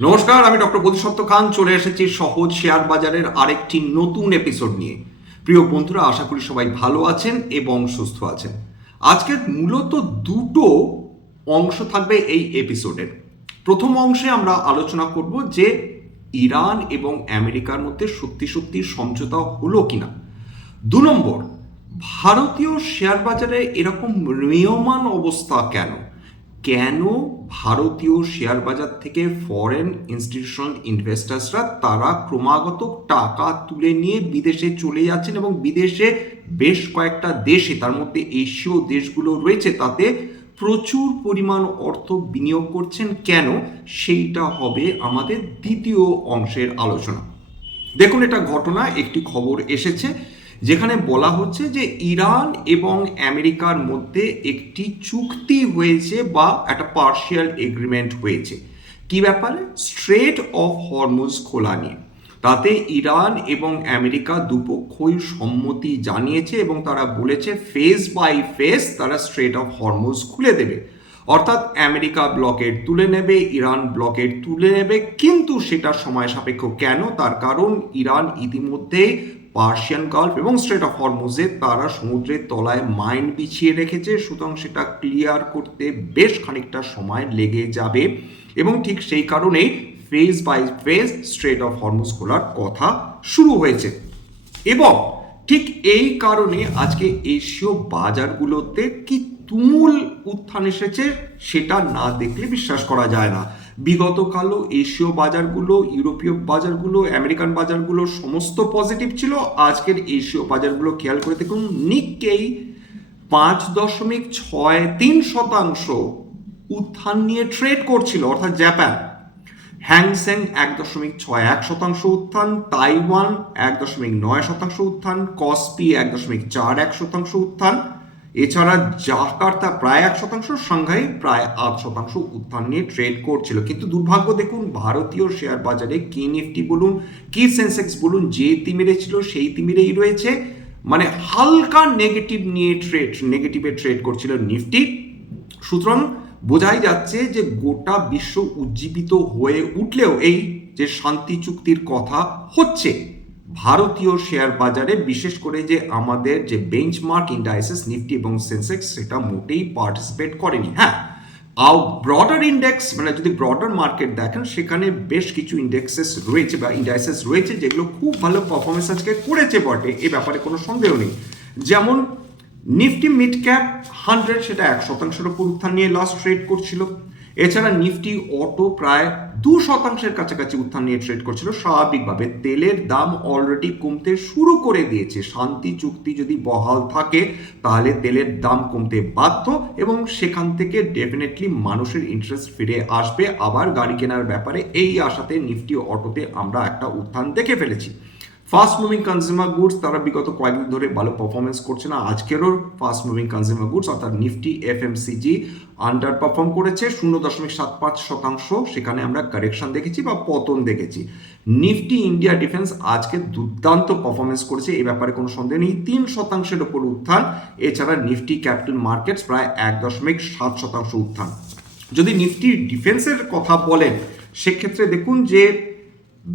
নমস্কার, আমি ডক্টর বোধিসত্ত্ব খান চলে এসেছি সহজ শেয়ার বাজারের আরেকটি নতুন এপিসোড নিয়ে। প্রিয় বন্ধুরা, আশা করি সবাই ভালো আছেন এবং সুস্থ আছেন। আজকের মূলত দুটো অংশ থাকবে এই এপিসোডের। প্রথম অংশে আমরা আলোচনা করব যে ইরান এবং আমেরিকার মধ্যে সত্যি সত্যি সমঝোতা হলো কিনা। 2 নম্বর, ভারতীয় শেয়ার বাজারে এরকম ম্রিয়মাণ অবস্থা কেন? কেন ভারতীয় শেয়ার বাজার থেকে ফরেন ইনস্টিটিউশনাল ইনভেস্টার্সরা তারা ক্রমাগত টাকা তুলে নিয়ে বিদেশে চলে যাচ্ছেন এবং বিদেশে বেশ কয়েকটা দেশে, তার মধ্যে এশীয় দেশগুলো রয়েছে, তাতে প্রচুর পরিমাণ অর্থ বিনিয়োগ করছেন কেন? সেইটা হবে আমাদের দ্বিতীয় অংশের আলোচনা। দেখুন, এটা ঘটনা, একটি খবর এসেছে যেখানে বলা হচ্ছে যে ইরান এবং আমেরিকার মধ্যে একটি চুক্তি হয়েছে বা একটা পার্শিয়াল এগ্রিমেন্ট হয়েছে। কি ব্যাপারে? স্ট্রেট অফ হরমুজ খোলা নিয়ে। তাতে ইরান এবং আমেরিকা দুপক্ষই সম্মতি জানিয়েছে এবং তারা বলেছে ফেজ বাই ফেজ তারা স্ট্রেট অফ হরমুজ খুলে দেবে। অর্থাৎ আমেরিকা ব্লকেট তুলে নেবে, ইরান ব্লকেট তুলে নেবে, কিন্তু সেটা সময় সাপেক্ষ। কেন? তার কারণ ইরান ইতিমধ্যেই পার্সিয়ান গালফ এবং স্ট্রেট অফ হরমুজে তারা সমুদ্রের তলায় মাইন বিছিয়ে রেখেছে, সুতরাং সেটা ক্লিয়ার করতে বেশ খানিকটা সময় লেগে যাবে এবং ঠিক সেই কারণেই phase by phase strait of Hormuz খোলার কথা শুরু হয়েছে। এবং ঠিক এই কারণে আজকে এশীয় বাজারগুলোতে কি তুমুল উত্থান এসেছে সেটা না দেখলে বিশ্বাস করা যায় না। বিগত কালও এশীয় বাজারগুলো, ইউরোপীয় বাজারগুলো, আমেরিকান বাজারগুলো সমস্ত পজিটিভ ছিল। আজকের এশীয় বাজারগুলো খেয়াল করে দেখুন, নিক্কেই 5.63% উত্থান নিয়ে ট্রেড করছিল, অর্থাৎ জাপান। হ্যাংসেং 1.61% উত্থান, তাইওয়ান 1.9% উত্থান, কসপি 1.41% উত্থান, এছাড়া জাকার্তা প্রায় 1%, সাংহাই প্রায় 8% উত্থান নিয়ে ট্রেড করছিল। কিন্তু দুর্ভাগ্য দেখুন, ভারতীয় শেয়ার বাজারে কি নিফটি বলুন, কি সেন্সেক্স বলুন, যে তিমিরে ছিল সেই তিমিরেই রয়েছে। মানে হালকা নেগেটিভে ট্রেড করছিল নিফটি। সুতরাং বোঝাই যাচ্ছে যে গোটা বিশ্ব উজ্জীবিত হয়ে উঠলেও এই যে শান্তি চুক্তির কথা হচ্ছে, ভারতীয় শেয়ার বাজারে বিশেষ করে যে আমাদের যে বেঞ্চমার্ক ইন্ডাইসেস নিফটি এবং সেন্সেক্স সেটা মোটেই পার্টিসিপেট করেনি। হ্যাঁ, ব্রডার ইন্ডেক্স, মানে যদি ব্রডার মার্কেট দেখেন সেখানে বেশ কিছু ইন্ডেক্সেস রয়েছে বা ইন্ডাইসেস রয়েছে যেগুলো খুব ভালো পারফরমেন্স আজকে করেছে বটে, এ ব্যাপারে কোনো সন্দেহ নেই। যেমন নিফটি মিড ক্যাপ 100 সেটা 1% উপর উত্থান নিয়ে লাস্ট ট্রেড করছিল। এছাড়া নিফটি অটো প্রায় 2% কাছাকাছি উত্থান নিয়ে ট্রেড করছিল। স্বাভাবিকভাবে তেলের দাম অলরেডি কমতে শুরু করে দিয়েছে। শান্তি চুক্তি যদি বহাল থাকে তাহলে তেলের দাম কমতে বাধ্য এবং সেখান থেকে ডেফিনেটলি মানুষের ইন্টারেস্ট ফিরে আসবে আবার গাড়ি কেনার ব্যাপারে। এই আশাতে নিফটি অটোতে আমরা একটা উত্থান দেখে ফেলেছি। ফাস্ট মুভিং কনজিউমার গুডস তারা বিগত কয়েকদিন ধরে ভালো পারফরমেন্স করছে না। আজকেরও ফাস্ট মুভিং কনজিউমার গুডস অর্থাৎ নিফটি এফএমসিজি আন্ডার পারফর্ম করেছে 0.75%, সেখানে আমরা কারেকশন দেখেছি বা পতন দেখেছি। নিফটি ইন্ডিয়া ডিফেন্স আজকে দুর্দান্ত পারফরমেন্স করেছে, এই ব্যাপারে কোনো সন্দেহ নেই, 3% উপর উত্থান। এছাড়া নিফটি ক্যাপিটাল মার্কেটস প্রায় 1.7% উত্থান। যদি নিফটি ডিফেন্সের কথা বলেন সেক্ষেত্রে দেখুন যে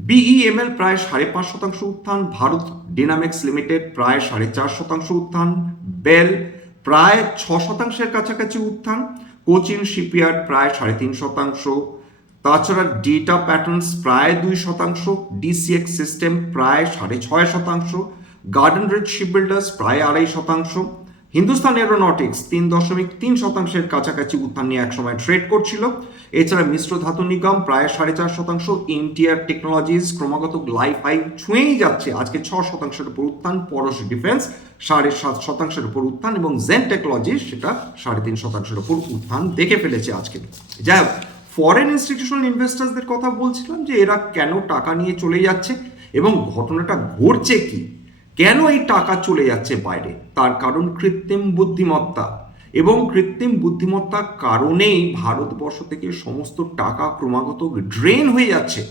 বিইএমএল প্রায় 5.5% উত্থান, ভারত ডিনামিক্স লিমিটেড প্রায় 4.5% উত্থান, বেল প্রায় 6% কাছাকাছি উত্থান, কোচিন শিপইয়ার্ড প্রায় 3.5%, তাছাড়া ডেটা প্যাটার্নস প্রায় 2%, ডিসিএক্স সিস্টেম প্রায় 6.5%, গার্ডেন রিচ শিপবিল্ডার্স প্রায় 2.5%, হিন্দুস্তান এরোনটিক্স 3.3% কাছাকাছি উত্থান নিয়ে একসময় ট্রেড করছিল। এছাড়া মিশ্র ধাতু নিগম প্রায় 4.5%, ইন্টিয়ার টেকনোলজিস ক্রমাগত লাইফ হাই ছুঁয়েই যাচ্ছে, আজকে 6% উপর উত্থান, পরশ ডিফেন্স 7.5% উপর উত্থান এবং জেন টেকনোলজিস সেটা 3.5% উপর উত্থান দেখে ফেলেছে আজকে। যাই হোক, ফরেন ইনস্টিটিউশনাল ইনভেস্টার্সদের কথা বলছিলাম যে এরা কেন টাকা নিয়ে চলে যাচ্ছে এবং ঘটনাটা ঘটছে কি, কেন এই টাকা চলে যাচ্ছে বাইরে? তার কারণ কৃত্রিম বুদ্ধিমত্তা, এবং কৃত্রিম বুদ্ধিমত্তার কারণেই ভারতবর্ষ থেকে সমস্ত টাকা ক্রমাগত ড্রেন হয়ে যাচ্ছে।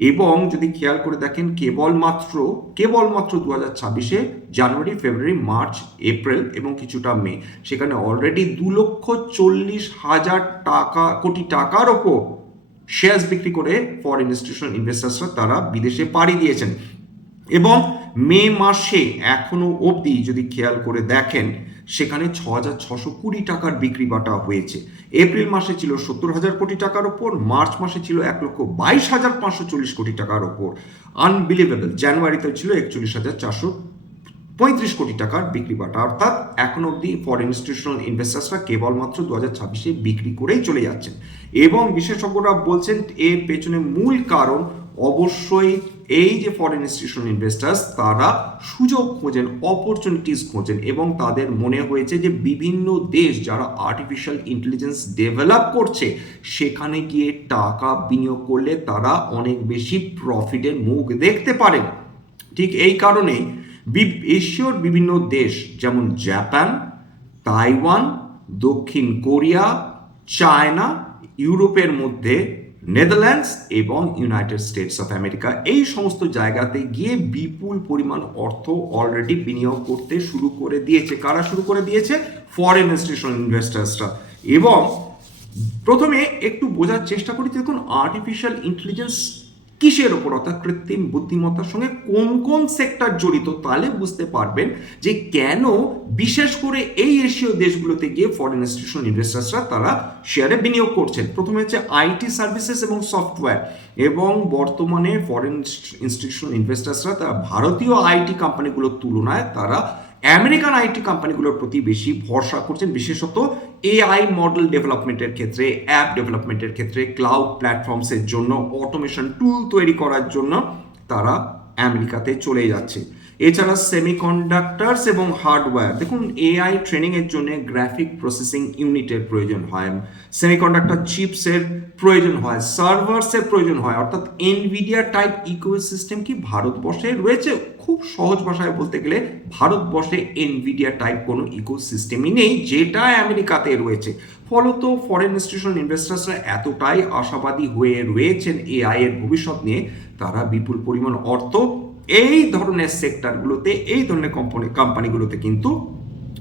এবং যদি খেয়াল করে দেখেন কেবলমাত্র 2026-এ জানুয়ারি, ফেব্রুয়ারি, মার্চ, এপ্রিল এবং কিছুটা মে, সেখানে অলরেডি 2,40,000 কোটি টাকার ওপর শেয়ার্স বিক্রি করে ফরেন ইনস্টিটিউশনাল ইনভেস্টার্সরা তারা বিদেশে পাড়ি দিয়েছেন। এবং মে মাসে এখনো অবধি যদি খেয়াল করে দেখেন সেখানে 6,620 টাকার বিক্রি বাটা হয়েছে। এপ্রিল মাসে ছিল 70,000 কোটি টাকার ওপর, মার্চ মাসে ছিল 1,22,540 কোটি টাকার ওপর। আনবিলিভেবল, জানুয়ারিতে ছিল 41,435 কোটি টাকার বিক্রি বাটা। অর্থাৎ এখন অবধি ফরেন ইনস্টিটিউশনাল ইনভেস্টার্সরা কেবলমাত্র 2026-এ বিক্রি করেই চলে যাচ্ছেন। এবং বিশেষজ্ঞরা বলছেন এর পেছনে মূল কারণ অবশ্যই এই যে ফরেন ইনস্টিটিউশনাল ইনভেস্টার্স তারা সুযোগ খোঁজেন, অপরচুনিটিস খোঁজেন, এবং তাদের মনে হয়েছে যে বিভিন্ন দেশ যারা আর্টিফিশিয়াল ইন্টেলিজেন্স ডেভেলপ করছে সেখানে গিয়ে টাকা বিনিয়োগ করলে তারা অনেক বেশি প্রফিটের মুখ দেখতে পারেন। ঠিক এই কারণে এশীয় বিভিন্ন দেশ যেমন জাপান, তাইওয়ান, দক্ষিণ কোরিয়া, চায়না, ইউরোপের মধ্যে নেদারল্যান্ডস এবং ইউনাইটেড স্টেটস অফ আমেরিকা, এই সমস্ত জায়গাতে গিয়ে বিপুল পরিমাণ অর্থ অলরেডি বিনিয়োগ করতে শুরু করে দিয়েছে। কারা শুরু করে দিয়েছে? ফরেন ইনস্টিটিউশনাল ইনভেস্টার্সরা। এবং প্রথমে একটু বোঝার চেষ্টা করি, দেখুন আর্টিফিশিয়াল ইন্টেলিজেন্স কিসের ওপর, অর্থাৎ কৃত্রিম বুদ্ধিমত্তার সঙ্গে কোন কোন সেক্টর জড়িত, তাহলে বুঝতে পারবেন যে কেন বিশেষ করে এই এশীয় দেশগুলোতে গিয়ে ফরেন ইনস্টিটিউশনাল ইনভেস্টার্সরা তারা শেয়ারে বিনিয়োগ করছেন। প্রথমে হচ্ছে আইটি সার্ভিসেস এবং সফটওয়্যার, এবং বর্তমানে ফরেন ইনস্টিটিউশনাল ইনভেস্টার্সরা তারা ভারতীয় আইটি কোম্পানিগুলোর তুলনায় তারা আমেরিকান আইটি কোম্পানিগুলোর প্রতি বেশি ভরসা করছেন, বিশেষত এআই মডেল ডেভেলপমেন্টের ক্ষেত্রে, অ্যাপ ডেভেলপমেন্টের ক্ষেত্রে, ক্লাউড প্ল্যাটফর্মসের জন্য, অটোমেশন টুল তৈরি করার জন্য তারা আমেরিকাতে চলে যাচ্ছে। এছাড়া সেমিকন্ডাক্টরস এবং হার্ডওয়্যার, দেখুন এআই ট্রেনিং এর জন্য গ্রাফিক প্রসেসিং ইউনিটের প্রয়োজন হয়, সেমিকন্ডাক্টর চিপসের প্রয়োজন হয়, সার্ভার্সের প্রয়োজন হয়, অর্থাৎ এনভিডিয়া টাইপ ইকোসিস্টেম কি ভারতবর্ষে রয়েছে? খুব সহজ ভাষায় বলতে গেলে ভারতবর্ষে এনভিডিয়া টাইপ কোনো ইকোসিস্টেমই নেই, যেটা আমেরিকাতে রয়েছে। ফলত ফরেন ইনস্টিটিউশনাল ইনভেস্টার্সরা এতটাই আশাবাদী হয়ে রয়েছেন এআই এর ভবিষ্যৎ নিয়ে, তারা বিপুল পরিমাণ অর্থ এই ধরনের সেক্টরগুলোতে, এই ধরনের কোম্পানিগুলোতে কিন্তু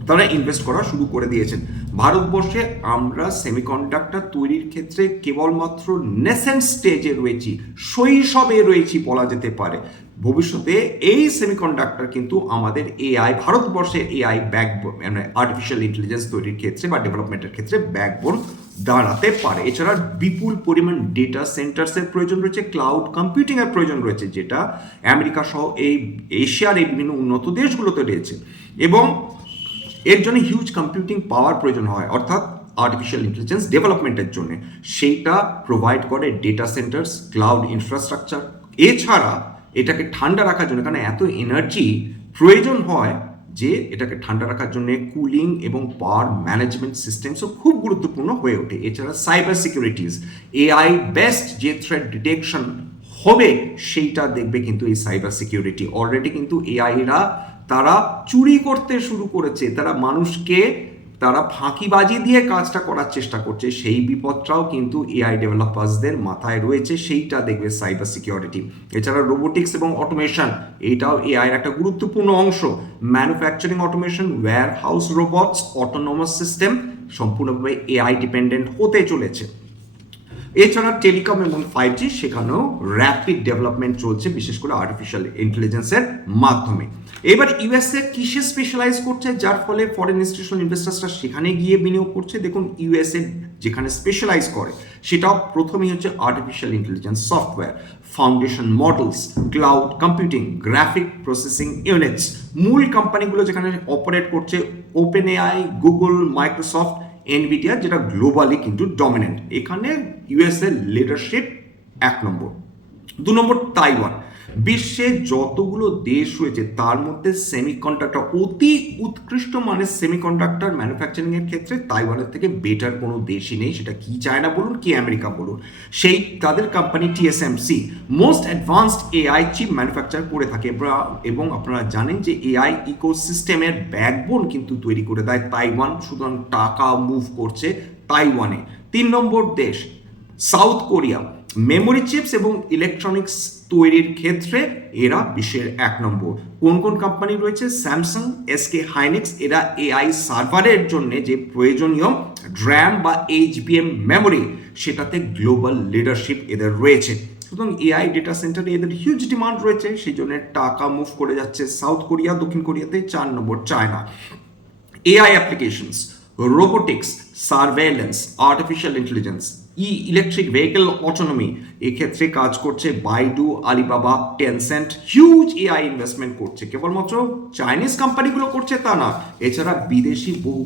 তারা ইনভেস্ট করা শুরু করে দিয়েছেন। ভারতবর্ষে আমরা সেমিকন্ডাক্টর তৈরির ক্ষেত্রে কেবলমাত্র নেসেন্ট স্টেজে রয়েছি, শৈশবে রয়েছি বলা যেতে পারে। ভবিষ্যতে এই সেমিকন্ডাক্টর কিন্তু আমাদের এআই, ভারতবর্ষের এআই ব্যাকবোন, মানে আর্টিফিশিয়াল ইন্টেলিজেন্স তৈরির ক্ষেত্রে বা ডেভেলপমেন্টের ক্ষেত্রে ব্যাকবোন দাঁড়াতে পারে। এছাড়া বিপুল পরিমাণ ডেটা সেন্টার্সের প্রয়োজন রয়েছে, ক্লাউড কম্পিউটিং এর প্রয়োজন রয়েছে, যেটা আমেরিকা সহ এই এশিয়ার এই বিভিন্ন উন্নত দেশগুলোতে রয়েছে। এবং এর জন্য হিউজ কম্পিউটিং পাওয়ার প্রয়োজন হয়, অর্থাৎ আর্টিফিশিয়াল ইন্টেলিজেন্স ডেভেলপমেন্টের জন্য সেইটা প্রোভাইড করে ডেটা সেন্টার্স, ক্লাউড ইনফ্রাস্ট্রাকচার। এছাড়া এটাকে ঠান্ডা রাখার জন্য, কারণ এত এনার্জি প্রয়োজন হয় যে এটাকে ঠান্ডা রাখার জন্য কুলিং এবং পাওয়ার ম্যানেজমেন্ট সিস্টেমসও খুব গুরুত্বপূর্ণ হয়ে ওঠে। এছাড়া সাইবার সিকিউরিটিস, এআই বেস্ট যে থ্রেট ডিটেকশন হবে সেইটা দেখবে কিন্তু এই সাইবার সিকিউরিটি। অলরেডি কিন্তু এআইরা তারা চুরি করতে শুরু করেছে, তারা মানুষকে তারা ফাঁকিবাজি দিয়ে কাজটা করার চেষ্টা করছে, সেই বিপদটাও কিন্তু এআই ডেভেলপার্সদের মাথায় রয়েছে, সেইটা দেখবে সাইবার সিকিউরিটি। এছাড়া রোবোটিক্স এবং অটোমেশন, এইটাও এআই এর একটা গুরুত্বপূর্ণ অংশ। Manufacturing automation, warehouse robots, autonomous system সম্পূর্ণভাবে এআই ডিপেন্ডেন্ট হতে চলেছে। এছাড়া টেলিকম এবং 5G, সেখানেও র্যাপিড ডেভেলপমেন্ট চলছে, বিশেষ করে আর্টিফিশিয়াল ইন্টেলিজেন্সের মাধ্যমে। এবার ইউএসএ কিসে স্পেশালাইজ করছে যার ফলে ফরেন ইনস্টিটিউশনাল ইনভেস্টার্সরা সেখানে গিয়ে বিনিয়োগ করছে? দেখুন ইউএসএ যেখানে স্পেশালাইজ করে সেটাও প্রথমেই হচ্ছে artificial intelligence software, foundation models, cloud computing, graphic processing units. মূল কোম্পানিগুলো যেখানে অপারেট করছে OpenAI, Google, Microsoft, Nvidia, যেটা গ্লোবালি কিন্তু ডমিনেন্ট। এখানে ইউএসএ লিডারশিপ 1 নম্বর। 2 নম্বর তাইওয়ান। বিশ্বে যতগুলো দেশ রয়েছে তার মধ্যে সেমিকন্ডাক্টর, অতি উৎকৃষ্ট মানের সেমিকন্ডাক্টর ম্যানুফ্যাকচারিং এর ক্ষেত্রে তাইওয়ানের থেকে বেটার কোনো দেশই নেই, সেটা কি চায়না বলুন কি আমেরিকা বলুন। সেই তাদের company TSMC most advanced AI chip manufacture করে থাকে, এবং আপনারা জানেন যে এআই ইকোসিস্টেমের ব্যাকবোন কিন্তু তৈরি করে দেয় তাইওয়ান, সুতরাং টাকা মুভ করছে তাইওয়ানে। 3 নম্বর দেশ সাউথ কোরিয়া। মেমোরি চিপস এবং ইলেকট্রনিক্স তৈরির ক্ষেত্রে এরা বিশ্বের 1 নম্বর। কোন কোন কোম্পানি রয়েছে? স্যামসাং, এসকে হাইনিক্স, এরা এআই সার্ভারের জন্য যে প্রয়োজনীয় র্যাম বা এইচবিএম মেমোরি সেটাতে গ্লোবাল লিডারশিপ এদের রয়েছে। সুতরাং এআই ডেটা সেন্টারে এদের হিউজ ডিমান্ড রয়েছে, সেই জন্য টাকা মুভ করে যাচ্ছে সাউথ কোরিয়া, দক্ষিণ কোরিয়াতে। 4 নম্বর China. AI applications, robotics, surveillance, artificial intelligence, electric vehicle autonomy, এক্ষেত্রে কাজ করছে Baidu, Alibaba, Tencent. Huge AI investment করছে। কেবলমাত্র চাইনিজ কোম্পানিগুলো করছে তা না, এছাড়া বিদেশি বহু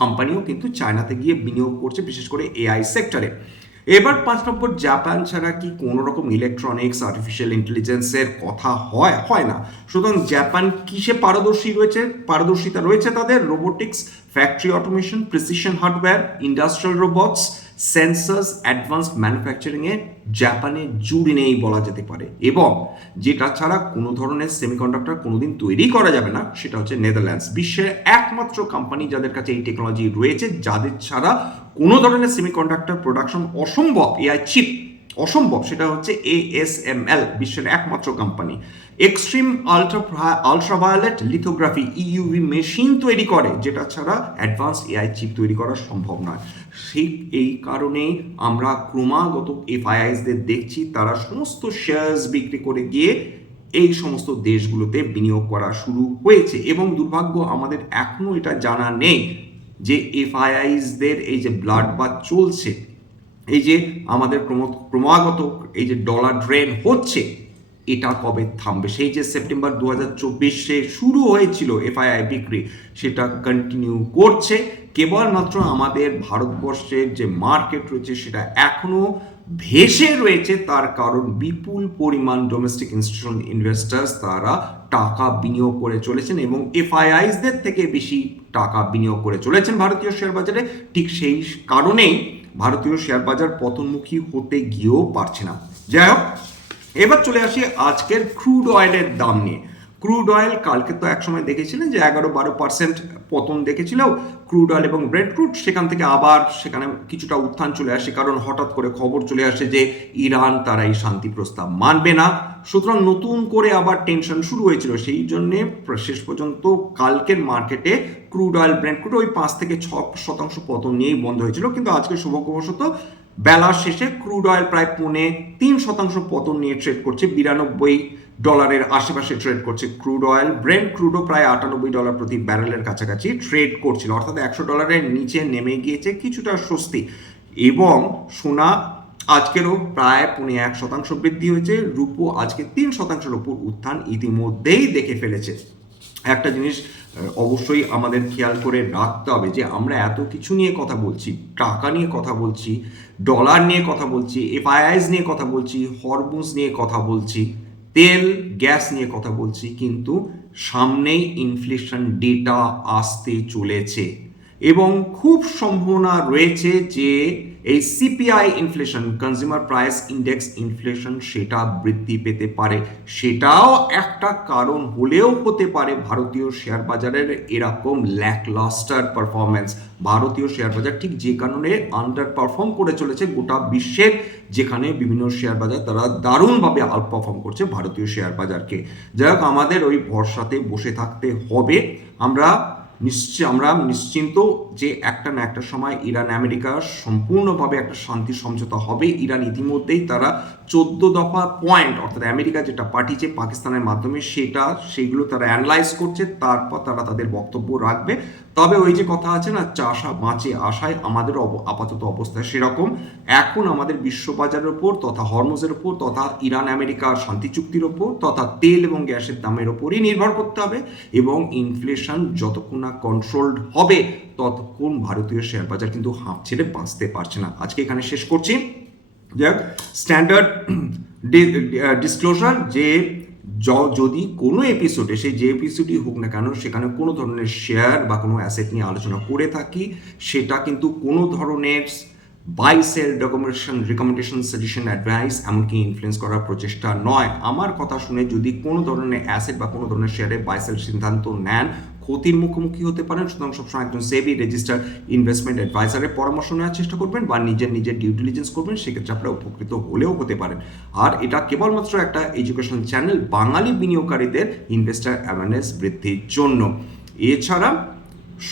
কোম্পানিও কিন্তু চায়নাতে গিয়ে বিনিয়োগ করছে, বিশেষ করে এআই সেক্টরে। এবার 5 নম্বর, জাপান ছাড়া কি কোনো রকম ইলেকট্রনিক্স, আর্টিফিশিয়াল ইন্টেলিজেন্সের কথা হয় না। সুতরাং জাপান কিসে পারদর্শিতা রয়েছে তাদের? Robotics, factory automation, precision hardware, industrial robots, sensors, advanced ম্যানুফ্যাকচারিংয়ে জাপানের জুড়ি নেই বলা যেতে পারে। এবং যেটা ছাড়া কোনো ধরনের সেমিকন্ডাক্টর কোনোদিন তৈরি করা যাবে না সেটা হচ্ছে নেদারল্যান্ডস। বিশ্বের একমাত্র কোম্পানি যাদের কাছে এই টেকনোলজি রয়েছে, যাদের ছাড়া কোনো ধরনের সেমিকন্ডাক্টর প্রোডাকশন অসম্ভব, এআই চিপ অসম্ভব, সেটা হচ্ছে ASML, বিশ্বের একমাত্র কোম্পানি। Extreme ultraviolet lithography, UV machine তৈরি করে, যেটা ছাড়া অ্যাডভান্স এআই চিপ তৈরি করা সম্ভব নয়। ঠিক এই কারণেই আমরা ক্রমাগত এফআইআইসদের দেখছি তারা সমস্ত শেয়ার্স বিক্রি করে গিয়ে এই সমস্ত দেশগুলোতে বিনিয়োগ করা শুরু হয়েছে। এবং দুর্ভাগ্য আমাদের এখনো এটা জানা নেই যে এফআইআইসদের এই যে ব্লাড বাথ চলছে, এই যে আমাদের ক্রমাগত এই যে ডলার ড্রেন হচ্ছে, এটা কবে থামবে? সেই যে সেপ্টেম্বর 2024 শুরু হয়েছিল এফআইআই বিক্রি, সেটা কন্টিনিউ করছে। কেবলমাত্র আমাদের ভারতবর্ষের যে মার্কেট রয়েছে সেটা এখনো ভেসে রয়েছে, তার কারণ বিপুল পরিমাণ ডোমেস্টিক ইনস্টিটিউশনাল ইনভেস্টার্স তারা টাকা বিনিয়োগ করে চলেছেন এবং এফআইআইসদের থেকে বেশি টাকা বিনিয়োগ করে চলেছেন ভারতীয় শেয়ার বাজারে। ঠিক সেই কারণেই ভারতীয় শেয়ার বাজার পতনমুখী হতে গিয়েও পারছে না। যাই হোক, এবার চলে আসি আজকের ক্রুড অয়েলের দাম নিয়ে। ক্রুড অয়েল কালকে তো একসময় দেখেছিলেন যে 11-12% পতন দেখেছিল ক্রুড অয়েল এবং ব্রেড ক্রুড, সেখান থেকে আবার সেখানে কিছুটা উত্থান চলে আসে, কারণ হঠাৎ করে খবর চলে আসে যে ইরান তারা এই শান্তি প্রস্তাব মানবে না। সুতরাং নতুন করে আবার টেনশন শুরু হয়েছিল, সেই জন্যে শেষ পর্যন্ত কালকের মার্কেটে ক্রুড অয়েল, ব্রেড ক্রুড ওই 5-6% পতন নিয়েই বন্ধ হয়েছিল। কিন্তু আজকে সৌভাগ্যবশত বেলার শেষে ক্রুড অয়েল প্রায় 3.5% পতন নিয়ে ট্রেড করছে, $92 আশেপাশে ট্রেড করছে ক্রুড অয়েল। ব্রেন্ট ক্রুডও প্রায় $98 প্রতি ব্যারেলের কাছাকাছি ট্রেড করছিল, অর্থাৎ $100 নিচে নেমে গিয়েছে, কিছুটা স্বস্তি। এবং সোনা আজকেরও প্রায় 0.1% বৃদ্ধি হয়েছে। রুপো আজকে 3%-এর উপর উত্থান ইতিমধ্যেই দেখে ফেলেছে। একটা জিনিস অবশ্যই আমাদের খেয়াল করে রাখতে হবে যে আমরা এত কিছু নিয়ে কথা বলছি, টাকা নিয়ে কথা বলছি, ডলার নিয়ে কথা বলছি, এফআইআইস নিয়ে কথা বলছি, হরমুজ নিয়ে কথা বলছি, তেল গ্যাস নিয়ে কথা বলছি, কিন্তু সামনেই ইনফ্লেশন ডেটা আসতে চলেছে এবং খুব সম্ভাবনা রয়েছে যে এই CPI inflation, consumer price index inflation, সেটা বৃদ্ধি পেতে পারে। সেটাও একটা কারণ হলেও হতে পারে ভারতীয় শেয়ার বাজারের এরকম ল্যাকলাস্টার পারফরমেন্স। ভারতীয় শেয়ার বাজার ঠিক যে কারণে আন্ডার পারফর্ম করে চলেছে গোটা বিশ্বের, যেখানে বিভিন্ন শেয়ার বাজার তারা দারুণভাবে আউট পারফর্ম করছে ভারতীয় শেয়ার বাজারকে। যাই হোক, আমাদের ওই ভরসাতে বসে থাকতে হবে। আমরা নিশ্চিন্ত যে একটা না একটা সময় ইরান আমেরিকা সম্পূর্ণভাবে একটা শান্তি সমঝোতা হবে। ইরান ইতিমধ্যেই তারা 14 দফা পয়েন্ট, অর্থাৎ আমেরিকা যেটা পাঠিয়েছে পাকিস্তানের মাধ্যমে, সেইগুলো তারা অ্যানালাইজ করছে, তারপর তারা তাদের বক্তব্য রাখবে। তবে ওই যে কথা আছে না, চাষা বাঁচে আশায়, আমাদের আপাতত অবস্থা সেরকম। এখন আমাদের বিশ্ববাজারের ওপর তথা হরমুজের ওপর তথা ইরান আমেরিকা শান্তি চুক্তির ওপর তথা তেল এবং গ্যাসের দামের ওপরই নির্ভর করতে হবে। এবং ইনফ্লেশন যতক্ষণ না কন্ট্রোলড হবে ততক্ষণ ভারতীয় শেয়ার বাজার কিন্তু হাঁপ ছেড়ে বাঁচতে পারছে না। আজকে এখানে শেষ করছি। যাক, স্ট্যান্ডার্ড ডিসক্লোজার যে যদি কোনো এপিসোডে, সেই যে এপিসোডই হোক না কেন, সেখানে কোনো ধরনের শেয়ার বা কোনো অ্যাসেট নিয়ে আলোচনা করে থাকি, সেটা কিন্তু কোনো ধরনের buy sell recommendation, suggestion, advice, এমনকি ইনফ্লুয়েন্স করার প্রচেষ্টা নয়। আমার কথা শুনে যদি কোনো ধরনের অ্যাসেট বা কোনো ধরনের শেয়ারে বাই সেল সিদ্ধান্ত নেন, ক্ষতির মুখোমুখি হতে পারেন। সুতরাং সবসময় একজন সেবি রেজিস্টার্ড ইনভেস্টমেন্ট অ্যাডভাইজারের পরামর্শ নেওয়ার চেষ্টা করবেন বা নিজের ডিউ ডিলিজেন্স করবেন, সেক্ষেত্রে আপনারা উপকৃত হলেও হতে পারেন। আর এটা কেবলমাত্র একটা এডুকেশন চ্যানেল বাঙালি বিনিয়োগকারীদের ইনভেস্টার অ্যাওয়ারনেস বৃদ্ধির জন্য। এছাড়া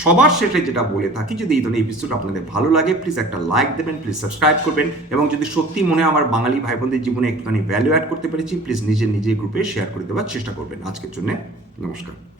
সবার শেষে যেটা বলে থাকি, যদি এই ধরনের এপিসোড আপনাদের ভালো লাগে প্লিজ একটা লাইক দেবেন, প্লিজ সাবস্ক্রাইব করবেন, এবং যদি সত্যি মনে হয় আমার বাঙালি ভাই বোনদের জীবনে একটুখানি ভ্যালু অ্যাড করতে পেরেছি, প্লিজ নিজের গ্রুপে শেয়ার করে দেওয়ার চেষ্টা করবেন। আজকের জন্য নমস্কার।